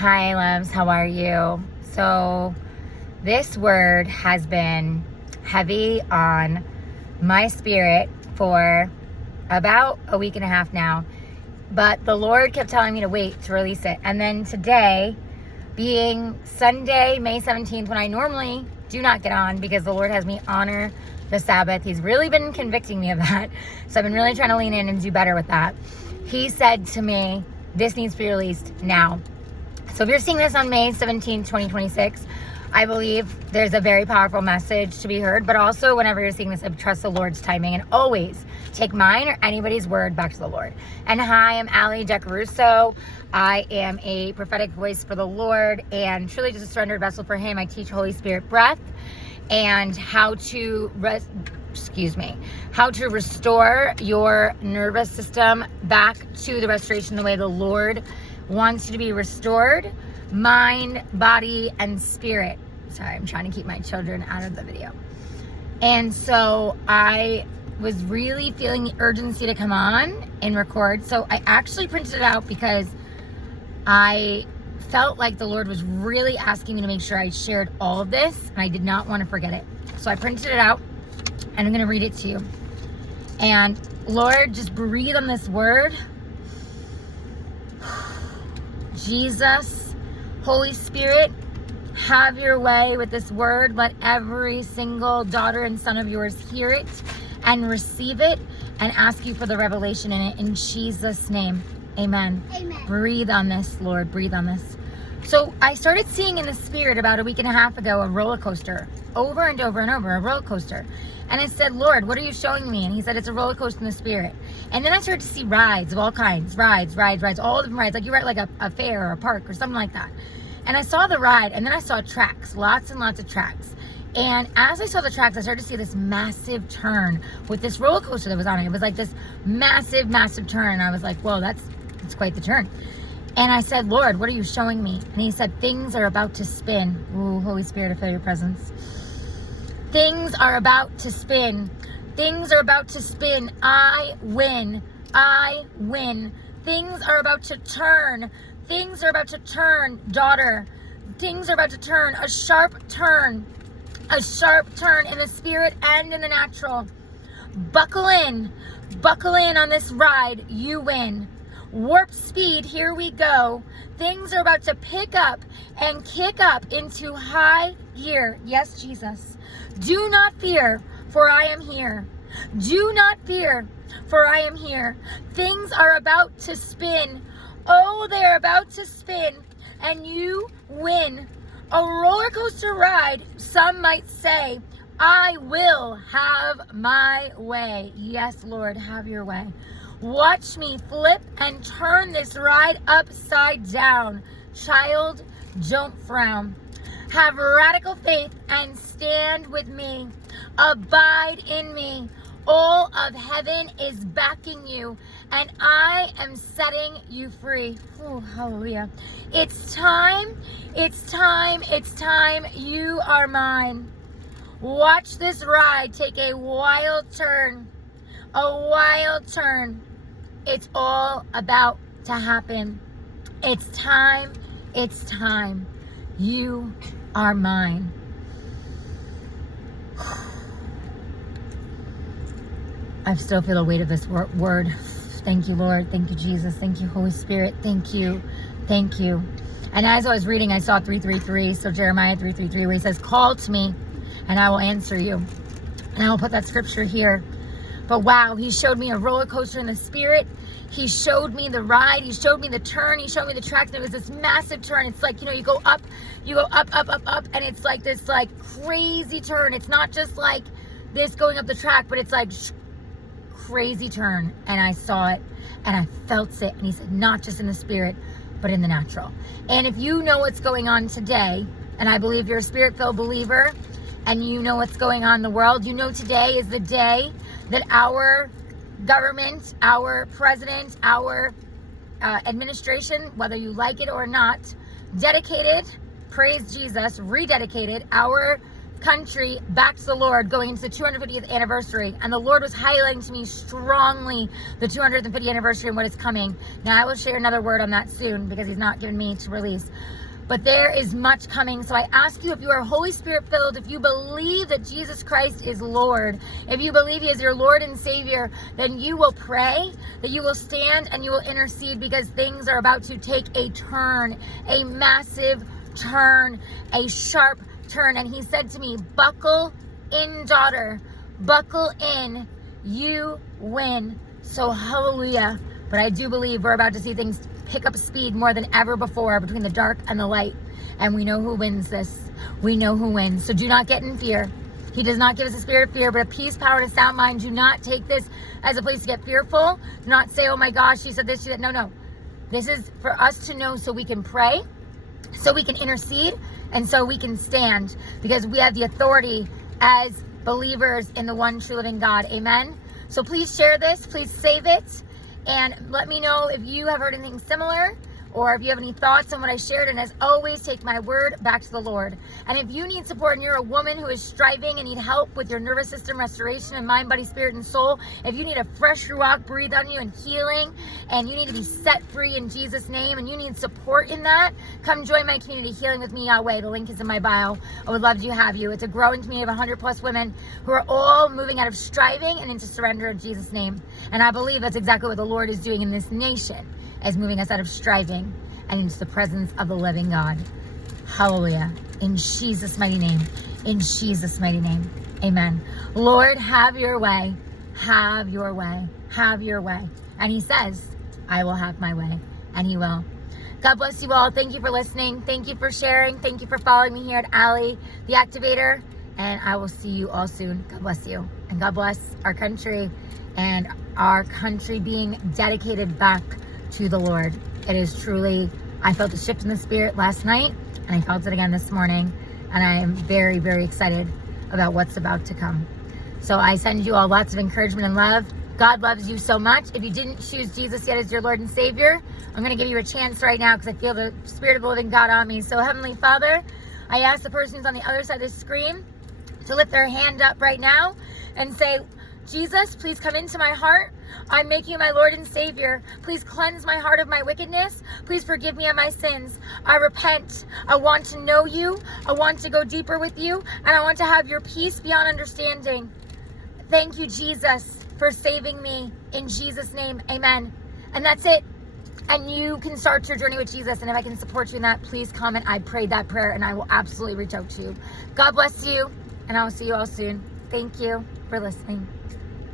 Hi, loves. How are you? So this word has been heavy on my spirit for about a week and a half now, but the Lord kept telling me to wait to release it. And then today, being Sunday, May 17th, when I normally do not get on because the Lord has me honor the Sabbath. He's really been convicting me of that. So I've been really trying to lean in and do better with that. He said to me, this needs to be released now. So if you're seeing this on May 17th, 2026, I believe there's a very powerful message to be heard. But also, whenever you're seeing this, I trust the Lord's timing and always take mine or anybody's word back to the Lord. And hi, I'm Ali the Activator. I am a prophetic voice for the Lord and truly just a surrendered vessel for Him. I teach Holy Spirit breath and how to restore your nervous system back to the restoration the way the Lord wants you to be restored, mind, body, and spirit. Sorry, I'm trying to keep my children out of the video. And so I was really feeling the urgency to come on and record. So I actually printed it out because I felt like the Lord was really asking me to make sure I shared all of this, and I did not want to forget it. So I printed it out, and I'm going to read it to you. And Lord, just breathe on this word. Jesus, Holy Spirit, have your way with this word. Let every single daughter and son of yours hear it and receive it and ask you for the revelation in it. In Jesus' name, amen. Amen. Breathe on this, Lord. Breathe on this. So I started seeing in the spirit about a week and a half ago a roller coaster, over and over and over, a roller coaster. And I said, Lord, what are you showing me? And He said, it's a roller coaster in the spirit. And then I started to see rides of all kinds, rides, all different rides. Like you ride like a fair or a park or something like that. And I saw the ride, and then I saw tracks, lots and lots of tracks. And as I saw the tracks, I started to see this massive turn with this roller coaster that was on it. It was like this massive, massive turn. And I was like, whoa, that's quite the turn. And I said, Lord, what are you showing me? And He said, things are about to spin. Ooh, Holy Spirit, I feel your presence. Things are about to spin. Things are about to spin. I win. I win. Things are about to turn. Things are about to turn, daughter. Things are about to turn. A sharp turn. A sharp turn in the spirit and in the natural. Buckle in. Buckle in on this ride. You win. Warp speed, here we go. Things are about to pick up and kick up into high gear. Yes, Jesus. Do not fear, for I am here. Do not fear, for I am here. Things are about to spin. Oh, they're about to spin, and you win. A roller coaster ride, some might say. I will have my way. Yes, Lord, have your way. Watch me flip and turn this ride upside down. Child, don't frown. Have radical faith and stand with me. Abide in me. All of heaven is backing you, and I am setting you free. Oh, hallelujah. It's time. It's time. It's time. You are mine. Watch this ride take a wild turn. A wild turn. It's all about to happen. It's time. It's time. You are mine. I still feel the weight of this word. Thank you, Lord. Thank you, Jesus. Thank you, Holy Spirit. Thank you. Thank you. And as I was reading, I saw 333. So Jeremiah 333, where He says, call to me and I will answer you. And I will put that scripture here. But wow, He showed me a roller coaster in the spirit. He showed me the ride. He showed me the turn. He showed me the track. And it was this massive turn. It's like, you go up, up. And it's like this like crazy turn. It's not just like this going up the track, but it's like crazy turn. And I saw it and I felt it. And He said, not just in the spirit, but in the natural. And if you know what's going on today, and I believe you're a spirit-filled believer, and you know what's going on in the world, you know today is the day that our government, our president, our administration, whether you like it or not, dedicated, praise Jesus, rededicated our country back to the Lord going into the 250th anniversary. And the Lord was highlighting to me strongly the 250th anniversary and what is coming. Now I will share another word on that soon because he's not given me to release. But there is much coming. So I ask you, if you are Holy Spirit filled, if you believe that Jesus Christ is Lord, if you believe he is your Lord and Savior, then you will pray, that you will stand and you will intercede, because things are about to take a turn, a massive turn, a sharp turn. And he said to me, buckle in, daughter, buckle in, you win. So hallelujah. But I do believe we're about to see things pick up speed more than ever before between the dark and the light. And we know who wins this. We know who wins. So do not get in fear. He does not give us a spirit of fear, but a peace, power, and a sound mind. Do not take this as a place to get fearful. Do not say, oh my gosh, she said this, she said, no. This is for us to know so we can pray, so we can intercede, and so we can stand, because we have the authority as believers in the one true living God. Amen. So please share this. Please save it. And let me know if you have heard anything similar, or if you have any thoughts on what I shared. And as always, take my word back to the Lord. And if you need support and you're a woman who is striving and need help with your nervous system restoration and mind, body, spirit, and soul, if you need a fresh ruach breathe on you and healing, and you need to be set free in Jesus' name, and you need support in that, come join my community, Healing with Me Yahweh. The link is in my bio. I would love to have you. It's a growing community of 100+ women who are all moving out of striving and into surrender in Jesus' name. And I believe that's exactly what the Lord is doing in this nation, as moving us out of striving and into the presence of the living God. Hallelujah. In Jesus' mighty name. In Jesus' mighty name. Amen. Lord, have your way. Have your way. Have your way. And he says, I will have my way. And he will. God bless you all. Thank you for listening. Thank you for sharing. Thank you for following me here at Ali the Activator. And I will see you all soon. God bless you. And God bless our country, and our country being dedicated back to the Lord. It is truly, I felt a shift in the spirit last night, and I felt it again this morning, and I am very, very excited about what's about to come. So I send you all lots of encouragement and love. God loves you so much. If you didn't choose Jesus yet as your Lord and Savior, I'm going to give you a chance right now, because I feel the Spirit of the living God on me. So Heavenly Father, I ask the person who's on the other side of the screen to lift their hand up right now and say, Jesus, please come into my heart. I make you my Lord and Savior. Please cleanse my heart of my wickedness. Please forgive me of my sins. I repent. I want to know you. I want to go deeper with you. And I want to have your peace beyond understanding. Thank you, Jesus, for saving me. In Jesus' name, amen. And that's it. And you can start your journey with Jesus. And if I can support you in that, please comment. I prayed that prayer, and I will absolutely reach out to you. God bless you. And I will see you all soon. Thank you for listening.